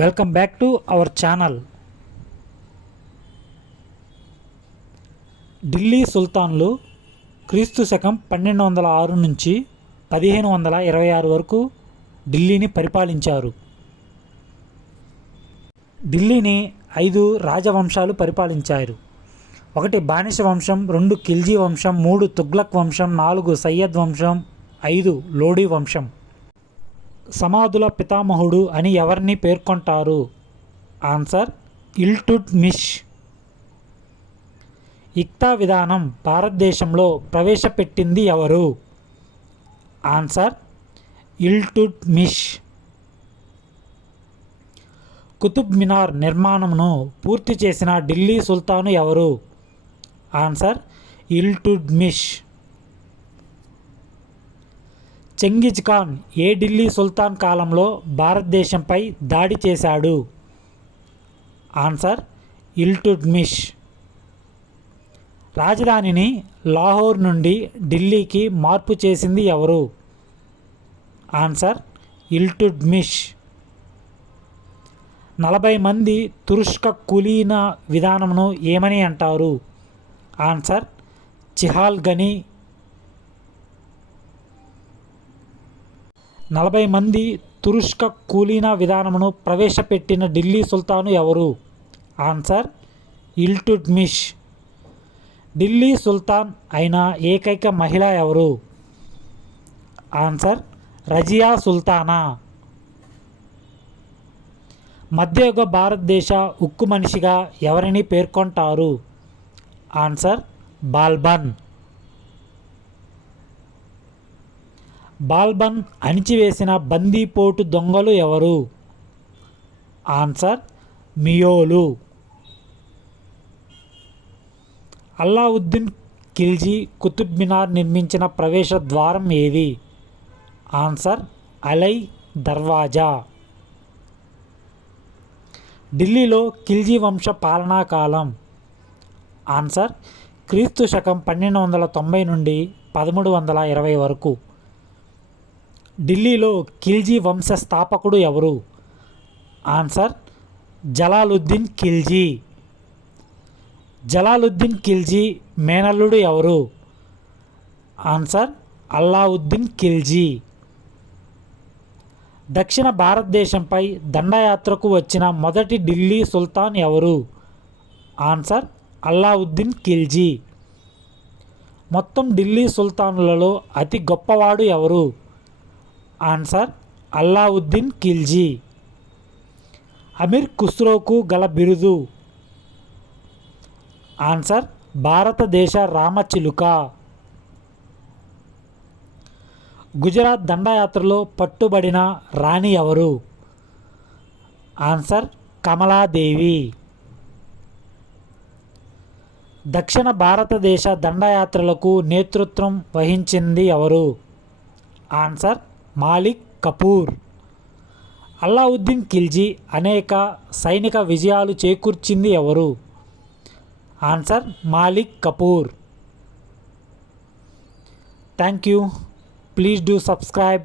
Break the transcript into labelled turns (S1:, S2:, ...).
S1: Welcome back to our channel Delhi సుల్తాన్లు క్రీస్తు శకం పన్నెండు వందల ఆరు నుంచి పదిహేను వందల ఇరవై ఆరు వరకు ఢిల్లీని పరిపాలించారు. ఢిల్లీని ఐదు రాజవంశాలు పరిపాలించారు. ఒకటి బానిస వంశం రెండు ఖిల్జీ వంశం మూడు తుగ్లక్ వంశం నాలుగు సయ్యద్ వంశం ఐదు లోడీ వంశం. సమాధుల పితామహుడు అని ఎవరిని పేర్కొంటారు? ఆన్సర్ ఇల్టుట్ మిష్. ఇక్తా విధానం భారతదేశంలో ప్రవేశపెట్టింది ఎవరు? ఆన్సర్ ఇల్టుట్ మిష్. కుతుబ్ మినార్ నిర్మాణమును పూర్తి చేసిన ఢిల్లీ సుల్తాను ఎవరు? ఆన్సర్ ఇల్టుడ్మిష్ చెంగిజ్ ఖాన్ ఏ ఢిల్లీ సుల్తాన్ కాలంలో భారతదేశంపై దాడి చేశాడు? ఆన్సర్ ఇల్టుడ్మిష్ రాజధానిని లాహోర్ నుండి ఢిల్లీకి మార్పు చేసింది ఎవరు? ఆన్సర్ ఇల్టుడ్మిష్ నలభై మంది తురుష్క కులీన విధానమును ఏమని అంటారు? ఆన్సర్ చిహాల్ గనీ నలభై మంది తురుష్క కూలీన విధానమును ప్రవేశపెట్టిన ఢిల్లీ సుల్తాను ఎవరు? ఆన్సర్ ఇల్టుడ్మిష్ ఢిల్లీ సుల్తాన్ అయిన ఏకైక మహిళ ఎవరు? ఆన్సర్ రజియా సుల్తానా. మధ్యయుగ భారతదేశ ఉక్కు మనిషిగా ఎవరిని పేర్కొంటారు? ఆన్సర్ బాల్బన్. బాల్బన్ అణిచివేసిన బందీపోటు దొంగలు ఎవరు? ఆన్సర్ మియోలు. అల్లావుద్దీన్ ఖిల్జీ కుతుబ్ మినార్ నిర్మించిన ప్రవేశ ద్వారం ఏది? ఆన్సర్ అలై దర్వాజా. ఢిల్లీలో ఖిల్జీ వంశ పాలనా కాలం. ఆన్సర్ క్రీస్తు శకం పన్నెండు వందల తొంభై నుండి పదమూడు వందల ఇరవై వరకు. ఢిల్లీలో ఖిల్జీ వంశ స్థాపకుడు ఎవరు? ఆన్సర్ జలాలుద్దీన్ ఖిల్జీ. జలాలుద్దీన్ ఖిల్జీ మేనల్లుడు ఎవరు? ఆన్సర్ అల్లావుద్దీన్ ఖిల్జీ. దక్షిణ భారతదేశంపై దండయాత్రకు వచ్చిన మొదటి ఢిల్లీ సుల్తాన్ ఎవరు? ఆన్సర్ అల్లావుద్దీన్ ఖిల్జీ. మొత్తం ఢిల్లీ సుల్తానులలో అతి గొప్పవాడు ఎవరు? ఆన్సర్ అల్లావుద్దీన్ ఖిల్జీ. అమీర్ ఖుస్రోకు గల బిరుదు. ఆన్సర్ భారతదేశ రామచిలుక. గుజరాత్ దండయాత్రలో పట్టుబడిన రాణి ఎవరు? ఆన్సర్ కమలాదేవి. దక్షిణ భారతదేశ దండయాత్రలకు నేతృత్వం వహించింది ఎవరు? ఆన్సర్ మాలిక్ కపూర్. అల్లావుద్దీన్ ఖిల్జీ అనేక సైనిక విజయాలు చేకూర్చింది ఎవరు? Answer Malik Kafur. Thank you please do subscribe.